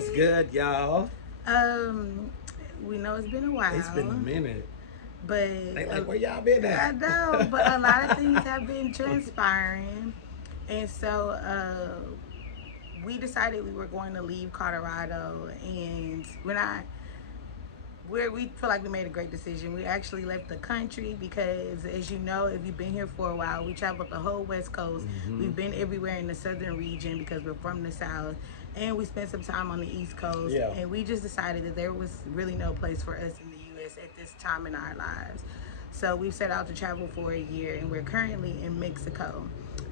What's good, y'all? We know it's been a while. It's been a minute. But They like, where y'all been at? I know, but a lot of things have been transpiring. And so we decided we were going to leave Colorado, and we feel like we made a great decision. We actually left the country because, as you know, if you've been here for a while, we traveled the whole West Coast. We've been everywhere in the southern region because we're from the South, and we spent some time on the East Coast. Yeah. And we just decided that there was really no place for us in the U.S. at this time in our lives. So we've set out to travel for a year, and we're currently in Mexico.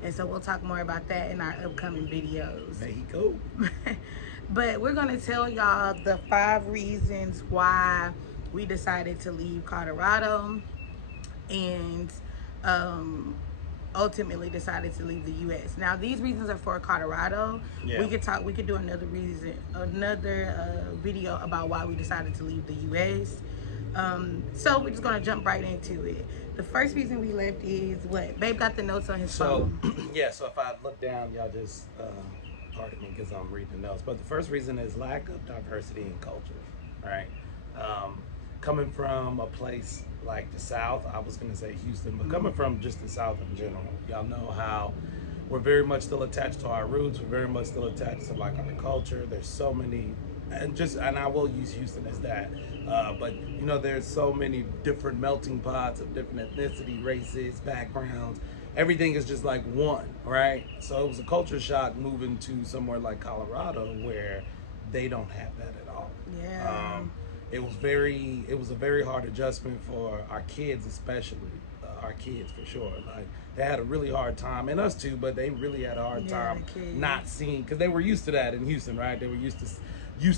And so we'll talk more about that in our upcoming videos. Mexico. But we're going to tell y'all the 5 reasons why we decided to leave Colorado and ultimately decided to leave the U.S. Now, these reasons are for Colorado. Yeah. We could do another video about why we decided to leave the U.S. So we're just going to jump right into it. The first reason we left is what? Babe got the notes on his phone. Yeah, so if I look down, y'all just pardon me because I'm reading the notes. But the first reason is lack of diversity in culture, right? Coming from a place like the South, I was going to say Houston, but coming from just the South in general, y'all know how we're very much still attached to our roots. We're very much still attached to like our culture. There's so many, and I will use Houston as that. But you know, there's so many different melting pots of different ethnicity, races, backgrounds. Everything is just like one, right? So it was a culture shock moving to somewhere like Colorado where they don't have that at all. Yeah. It was a very hard adjustment for our kids, especially our kids for sure. Like they had a really hard time, and us too, but they really had a hard time not seeing, because they were used to that in Houston, right? They were used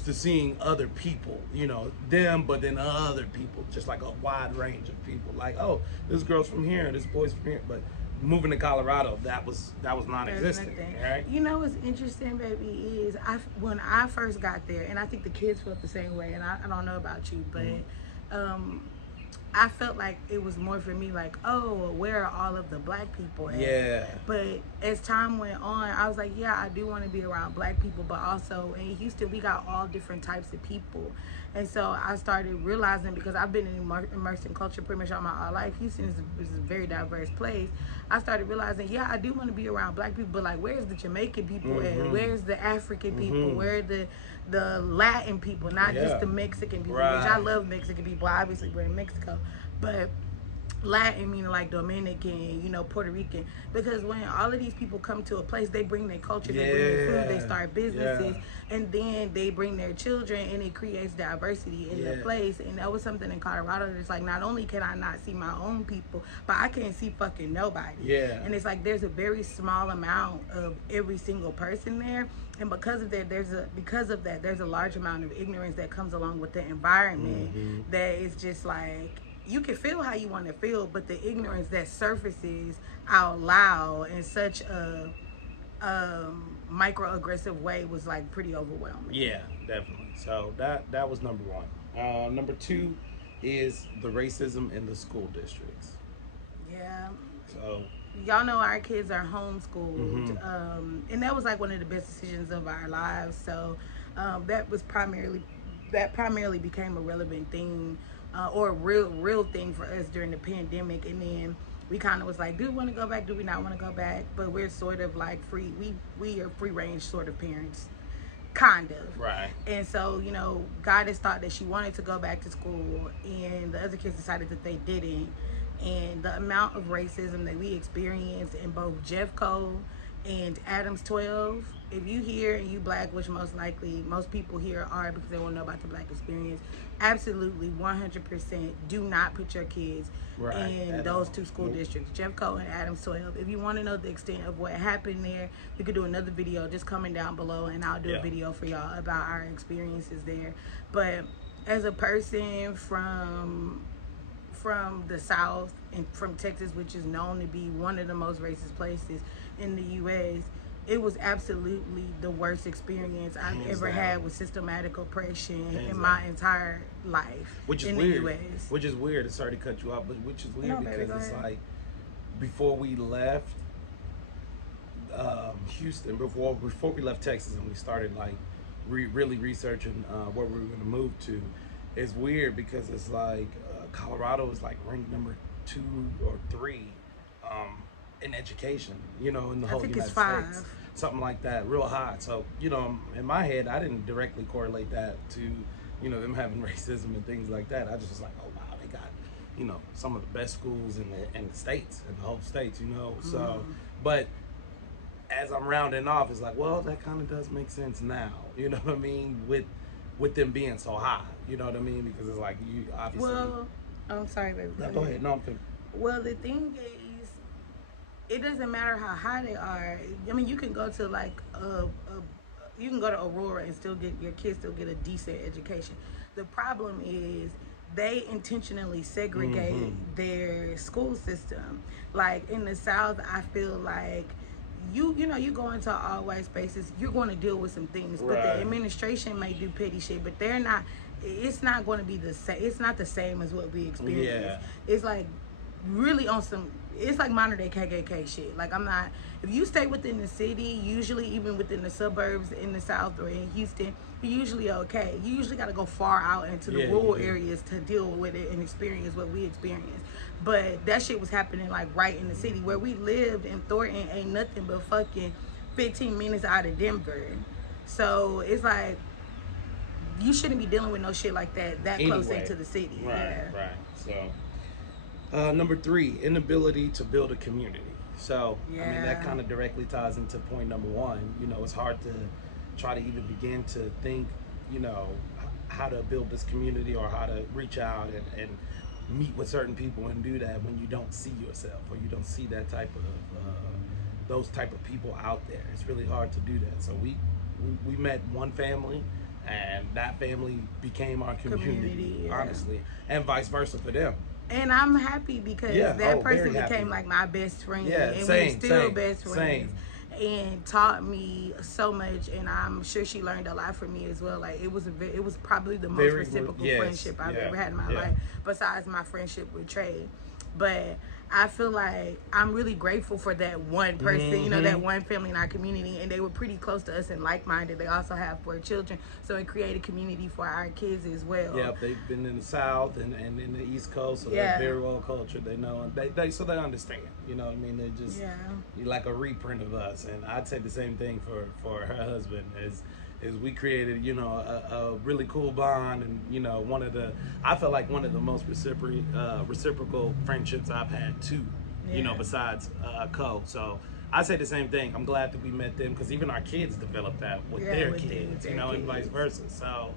to seeing other people, you know, them, but then other people, just like a wide range of people. Like, oh, this girl's from here, this boy's from here, but moving to Colorado, that was non-existent, right? You know what's interesting, baby, is when I first got there, and I think the kids felt the same way, and I don't know about you, but I felt like it was more for me like, oh, where are all of the black people at? Yeah. But as time went on, I was like, yeah, I do want to be around black people, but also in Houston, we got all different types of people. And so I started realizing, because I've been immersed in culture pretty much all my life, Houston is a very diverse place. I started realizing, yeah, I do want to be around black people, but like, where's the Jamaican people at? Where's the African people? Where are the Latin people, not just the Mexican people, which I love Mexican people. Obviously, we're in Mexico, but Latin meaning like Dominican, you know, Puerto Rican, because when all of these people come to a place, they bring their culture, they bring their food, they start businesses, and then they bring their children, and it creates diversity in the place. And that was something in Colorado that's like, not only can I not see my own people, but I can't see fucking nobody. And it's like there's a very small amount of every single person there, and because of that there's a large amount of ignorance that comes along with the environment that is just like, you can feel how you want to feel, but the ignorance that surfaces out loud in such a microaggressive way was like pretty overwhelming. Yeah, definitely. So that was number 1. Number 2 is the racism in the school districts. Yeah. So y'all know our kids are homeschooled, and that was like one of the best decisions of our lives. So that primarily became a relevant thing. Or a real thing for us during the pandemic. And then we kind of was like, do we want to go back, do we not want to go back? But we're sort of like free, we are free range sort of parents, kind of, right? And so, you know, Goddess thought that she wanted to go back to school, and the other kids decided that they didn't. And the amount of racism that we experienced in both Jeffco and Adams 12, if you hear and you black, which most likely most people here are because they won't know about the black experience, absolutely 100% do not put your kids in those 2 school districts, Jeffco and Adams 12. If you want to know the extent of what happened there, we could do another video just comment down below, and I'll do a video for y'all about our experiences there. But as a person from the South and from Texas, which is known to be one of the most racist places in the U.S., it was absolutely the worst experience I've ever had with systematic oppression in my entire life. Which is weird. The US. Which is weird. Sorry to cut you off, but which is weird because it's like, before we left Houston, before we left Texas, and we started like really researching where we were going to move to, it's weird because it's like Colorado is like ranked number 2 or 3 in education, in the I whole think it's United 5. States, something like that, real high. So, in my head, I didn't directly correlate that to, them having racism and things like that. I just was like, oh wow, they got, some of the best schools in the states, in the whole states, So, but as I'm rounding off, it's like, well, that kind of does make sense now. You know what I mean? With them being so high, you know what I mean? Because it's like you obviously. Well, I'm sorry, baby. No, go ahead. No, I'm finished. Well, the thing is, it doesn't matter how high they are. I mean, you can go to like you can go to Aurora and still get your kids still get a decent education. The problem is they intentionally segregate their school system. Like in the South, I feel like you go into all white spaces, you're going to deal with some things, but the administration may do petty shit, but they're not. It's not going to be the same. It's not the same as what we experience. Yeah. It's like really on some. It's like modern day KKK shit. Like I'm not. If you stay within the city, usually even within the suburbs in the South or in Houston, you're usually okay. You usually got to go far out into the rural areas to deal with it and experience what we experience. But that shit was happening like right in the city where we lived in Thornton. Ain't nothing but fucking 15 minutes out of Denver. So it's like you shouldn't be dealing with no shit like that close into the city. Right. So, number 3, inability to build a community. So, I mean, that kind of directly ties into point number 1. It's hard to try to even begin to think, how to build this community or how to reach out and meet with certain people and do that when you don't see yourself or you don't see that type of those type of people out there. It's really hard to do that. So we met one family, and that family became our community, honestly, and vice versa for them. And I'm happy because that person became like my best friend, and we're still best friends. And taught me so much, and I'm sure she learned a lot from me as well. Like it was probably the most reciprocal friendship I've ever had in my life, besides my friendship with Trey. But I feel like I'm really grateful for that one person, that one family in our community, and they were pretty close to us and like-minded. They also have 4 children, so it created community for our kids as well. Yeah, they've been in the South and in the East Coast, so they're very well cultured. They know, and they understand. You know what I mean? They're just like a reprint of us. And I'd say the same thing for her husband is we created, a really cool bond, and I felt like one of the most reciprocal friendships I've had too, besides Co. So I say the same thing. I'm glad that we met them because even our kids developed that with their kids, and vice versa. So,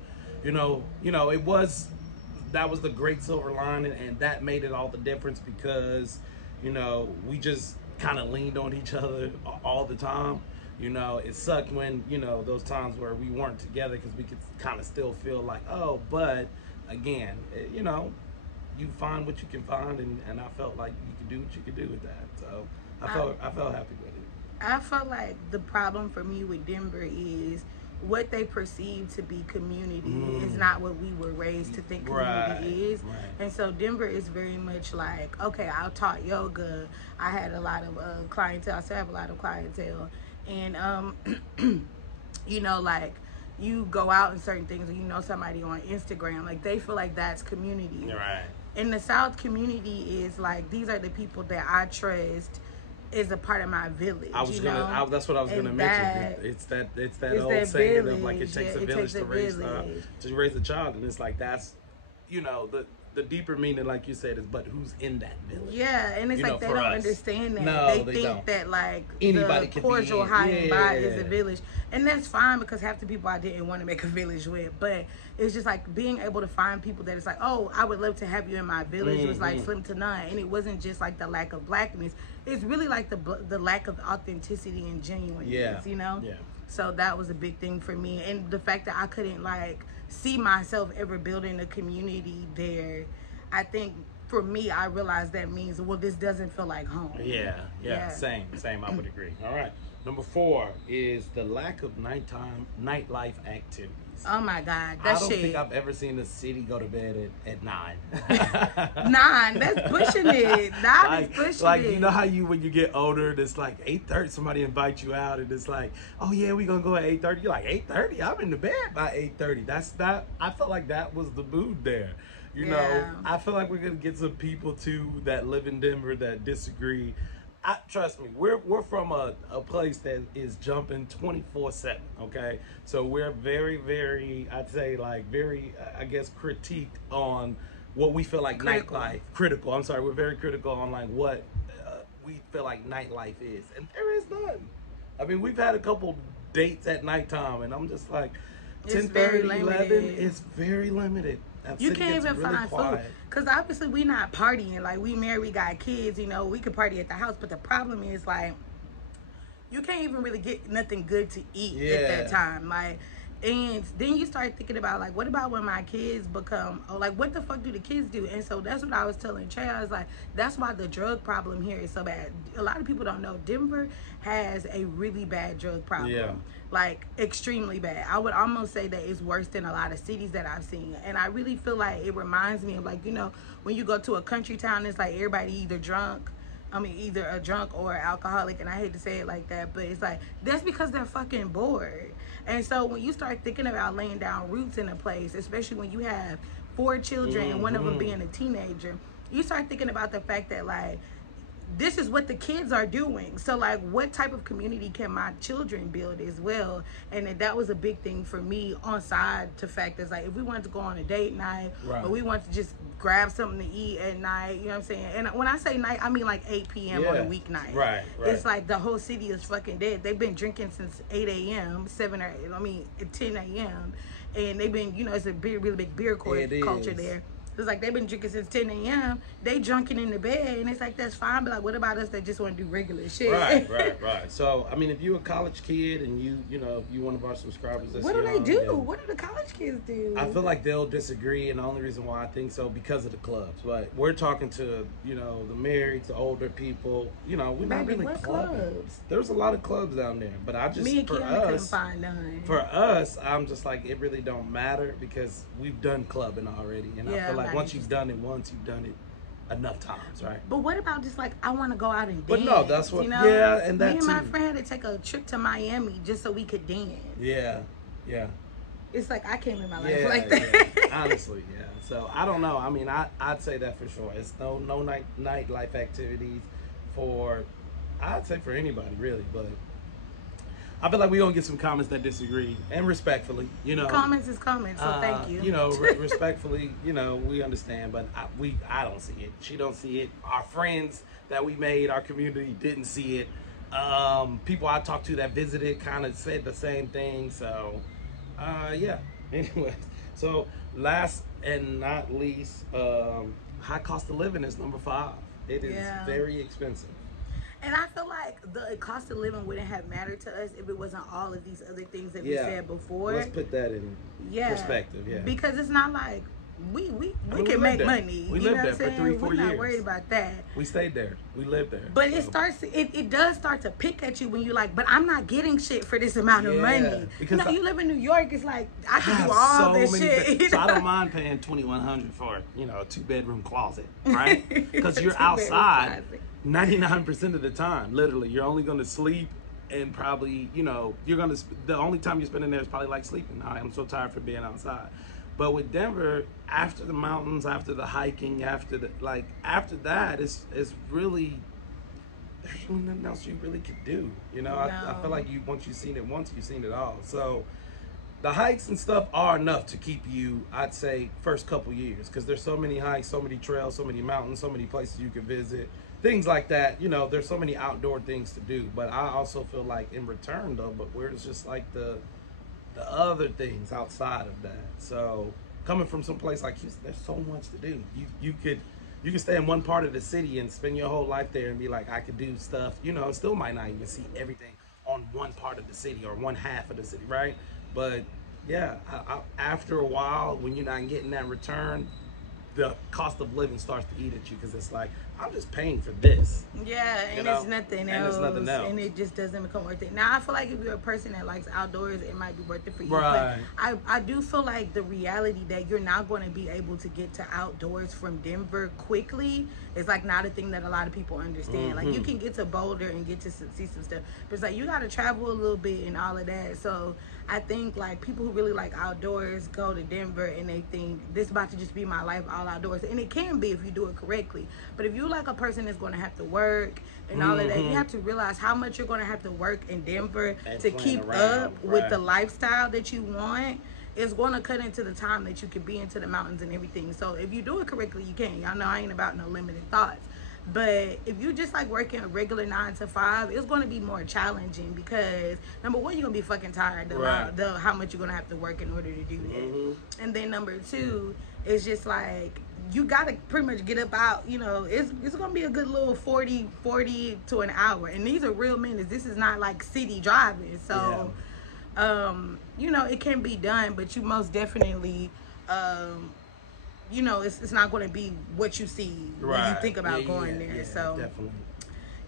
that was the great silver lining, and that made it all the difference because, we just kind of leaned on each other all the time. It sucked when, those times where we weren't together because we could kind of still feel like, oh, but again, you find what you can find, and I felt like you could do what you could do with that. So I felt happy with it. I felt like the problem for me with Denver is what they perceive to be community is not what we were raised to think community is. Right. And so Denver is very much like, okay, I taught yoga. I had a lot of clientele. I still have a lot of clientele. And, like you go out and certain things or somebody on Instagram, like they feel like that's community. Right. In the South, community is like, these are the people that I trust is a part of my village. That's what I was gonna mention. It's that old saying of like it takes a village to raise a child, and it's like that's the deeper meaning, like you said, is but who's in that village? Yeah, and it's like they don't understand that. No, they think that like anybody the cordial high and by is a village, and that's fine because half the people I didn't want to make a village with, but it's just like being able to find people that it's like, oh, I would love to have you in my village was like slim to none, and it wasn't just like the lack of blackness. It's really like the lack of authenticity and genuineness, Yeah. So that was a big thing for me, and the fact that I couldn't like see myself ever building a community there. I think for me, I realized that means, well, this doesn't feel like home. Yeah. Same. I would agree. All right. Number 4 is the lack of nighttime nightlife activities. Oh my God, I that don't think shit. I've ever seen the city go to bed at 9. Nine, that's pushing it. Nine is pushing Like you it. know how you when you get older, and it's like 8:30. Somebody invites you out, and it's like, oh yeah, we gonna go at 8:30. You're like 8:30. I'm in the bed by 8:30. That's that. I felt like that was the mood there. You know, Yeah. I feel like we're gonna get some people too that live in Denver that disagree. Trust me, we're from a place that is jumping 24/7. Okay, so we're very I'd say like very I guess critiqued on what we feel like Critical. nightlife critical. I'm sorry, we're very critical on like what we feel like nightlife is, and there is none. I mean, we've had a couple dates at nighttime, and I'm just like, It's 10:30, very 11 limited. is very limited. That You city can't gets even really find food. quiet. Because obviously we not partying. Like, we married, we got kids, you know, we could party at the house. But the problem is, like, you can't even really get nothing good to eat at that Yeah. time. Like, and then you start thinking about, like, what about when my kids become, oh, like, what the fuck do the kids do? And so that's what I was telling Trey. I was like, that's why the drug problem here is so bad. A lot of people don't know Denver has a really bad drug problem. Yeah. Like, extremely bad. I would almost say that it's worse than a lot of cities that I've seen. And I really feel like it reminds me of, like, you know, when you go to a country town, it's like everybody either drunk, either a drunk or alcoholic, and I hate to say it like that, but it's like, that's because they're fucking bored. And so when you start thinking about laying down roots in a place, especially when you have 4 children and one of them being a teenager, you start thinking about the fact that, like, this is what the kids are doing. So, like, what type of community can my children build as well? And that was a big thing for me on side to factors. Like, if we wanted to go on a date night, Right. or we want to just grab something to eat at night, you know what I'm saying? And when I say night, I mean like 8 p.m. on a Yeah. weeknight. Right. It's like the whole city is fucking dead. They've been drinking since 8 a.m., 10 a.m. And they've been, you know, it's a really big beer culture is. there. It's like they've been drinking since 10 a.m. They drunken in the bed, and it's like, that's fine. But like, what about us that just want to do regular shit? Right. So, I mean, if you're a college kid and you know, if you one of our subscribers, that's What do they young, do? then What do the college kids do? I feel like they'll disagree, and the only reason why I think so because of the clubs. But we're talking to the married, the older people. You know, we're not Baby, really what clubbing. clubs? There's a lot of clubs down there, but I just Me and for Kiana couldn't us, find none. for us, I'm just like it really don't matter because we've done clubbing already, and I Yeah, feel like I'm once not you've done it once, you've done it enough times, right? But what about just like, I want to go out and dance? But no, that's what- you know? yeah, and that me and my too. friend had to take a trip to Miami just so we could dance. Yeah. It's like, I came in my life Yeah, like that. yeah. Honestly, yeah. So I don't know. I mean, I'd say that for sure. It's no nightlife activities for, I'd say for anybody really, but I feel like we're gonna get some comments that disagree, and respectfully, you know. Comments is comments, so thank you. You know, respectfully, you know, we understand, but I don't see it. She don't see it. Our friends that we made, our community didn't see it. People I talked to that visited kind of said the same thing. So, yeah. Anyway, so last and not least, high cost of living is number 5. It is Yeah. very expensive. And I feel like the cost of living wouldn't have mattered to us if it wasn't all of these other things that we said before. Let's put that in perspective. Yeah. Because it's not like we mean, can make there. money. We you lived know there what for I'm saying? 3-4 We're not years. worried about that. We stayed there. We lived there. But So. it does start to pick at you when you're like, but I'm not getting shit for this amount of Yeah, money. because you live in New York, it's like, I can have do all so this many shit. things. So I you know? don't mind paying $2,100 for a 2-bedroom closet, right? Because you're 2-bedroom outside closet. 99% of the time. Literally, you're only going to sleep and probably you're going to the only time you're spending there is probably like sleeping. I'm so tired for being outside. But with Denver, after the mountains, after the hiking, after that, it's really there's really nothing else you really could do. I feel like once you've seen it once, you've seen it all. So the hikes and stuff are enough to keep you, I'd say, first couple years, because there's so many hikes, so many trails, so many mountains, so many places you can visit, things like that. There's so many outdoor things to do. But I also feel like in return though, but where's just like the other things outside of that. So coming from some place like Houston, there's so much to do. You could stay in one part of the city and spend your whole life there and be like, I could do stuff, still might not even see everything on one part of the city or one half of the city, right? But yeah, after a while, when you're not getting that return, the cost of living starts to eat at you because it's like, I'm just paying for this. Yeah, and it's nothing else. And it's nothing else. And it just doesn't become worth it. Now, I feel like if you're a person that likes outdoors, it might be worth it for you. Right. But I do feel like the reality that you're not going to be able to get to outdoors from Denver quickly is like not a thing that a lot of people understand. Like you can get to Boulder and get to see some stuff, but it's like you got to travel a little bit and all of that. So I think like people who really like outdoors go to Denver and they think this about to just be my life all outdoors, and it can be if you do it correctly. But if you like a person that's going to have to work and all of that, you have to realize how much you're going to have to work in Denver And to plan keep around, up with right. the lifestyle that you want. It's going to cut into the time that you can be into the mountains and everything. So if you do it correctly, you can. Y'all know I ain't about no limited thoughts. But if you just like working a regular 9 to 5, it's going to be more challenging because number one, you're going to be fucking tired of how much you're going to have to work in order to do that. And then number two, it's just like you got to pretty much get up out, you know, it's going to be a good little 40 to an hour. And these are real minutes. This is not like city driving. So, you know, it can be done, but you most definitely, you know, it's not going to be what you see when you think about going there. Yeah, so definitely.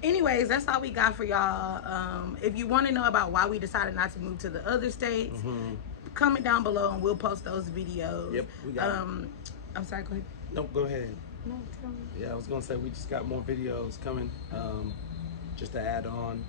anyways, that's all we got for y'all. If you want to know about why we decided not to move to the other states, comment down below and we'll post those videos. Yep, we got I'm sorry, go ahead. No, go ahead. No, tell me. Yeah, I was gonna say we just got more videos coming. Just to add on,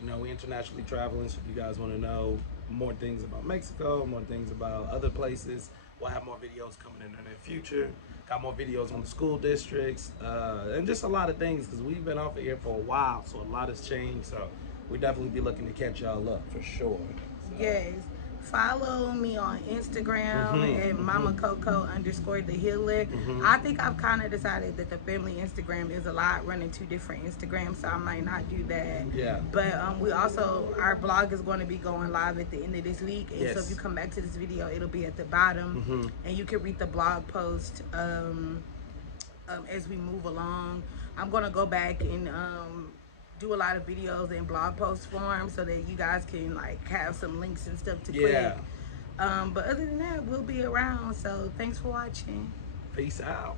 you know, we internationally traveling, so if you guys want to know more things about Mexico, more things about other places, we'll have more videos coming in the near future. Got more videos on the school districts, and just a lot of things because we've been off of here for a while, so a lot has changed. So we definitely be looking to catch y'all up for sure. So. Yes. Follow me on Instagram at Mama Coco _ the Healer. I think I've kind of decided that the family Instagram is a lot, running 2 different Instagrams, so I might not do that. Yeah. But we also, our blog is going to be going live at the end of this week, and so if you come back to this video, it'll be at the bottom, and you can read the blog post as we move along. I'm going to go back and do a lot of videos in blog post form so that you guys can like have some links and stuff to click. But other than that, we'll be around. So thanks for watching. Peace out.